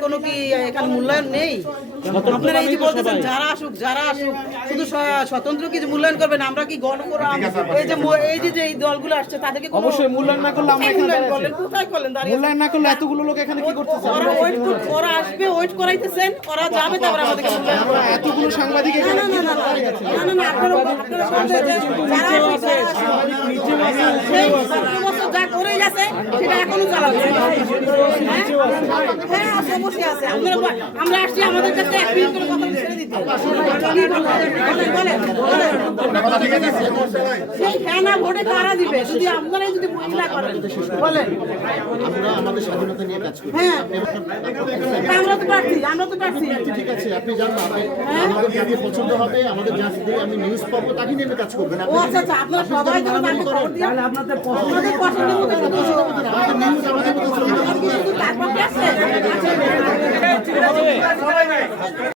কোনো কি এখানে মূল্যায়ন নেই আপনারা এই যে বলতেছেন যারা আসুক যারা আসুক শুধু স্বতন্ত্র কি যে মূল্যায়ন করবেন আমরা কি গণফোরাম এই যে এই যে যে এই দলগুলো আসছে তাদেরকে অবশ্যই মূল্যায়ন না করলে আমরা এখানে করলেন কোথায় করলেন দাঁড়িয়ে মূল্যায়ন না করলে এতগুলো লোক এখানে কি করতেছে ওরা ওয়েট ওরা আসবে ওয়েট করাইতেছেন ওরা যাবে তারপরে আমাদেরকে মূল্যায়ন করবে। এতগুলো সাংবাদিক না এখানে না না না না না না আপনারা আপনারা যারা আসুক, যারা আসুক। সেই সতেরো বছর যা করে গেছে সেটা এখনও চালাচ্ছে হ্যাঁ? হ্যাঁ আছে, অবশ্যই আছে আপনারা বল- আমরা আসছি আমাদের কাছে এক মিনিট করে কথা ছেড়ে দিতে সেই হ্যাঁ ভোটে কারা দিবে যদি আপনারাই যদি ভুল করেন বলেন আমরা আমাদের স্বাধীনতা নিয়ে কাজ করি হ্যাঁ আমরা তো পারছি আমরা তো পারছি ঠিক আছে আপনি জানেন আমাদের যাকে পছন্দ হবে আমাদের যার আমি নিউজ পাবো তাকে নিয়ে কাজ করবেন ও আচ্ছা আচ্ছা আপনারা সবাই তো তাকে খবর আপনাদের পছন্দের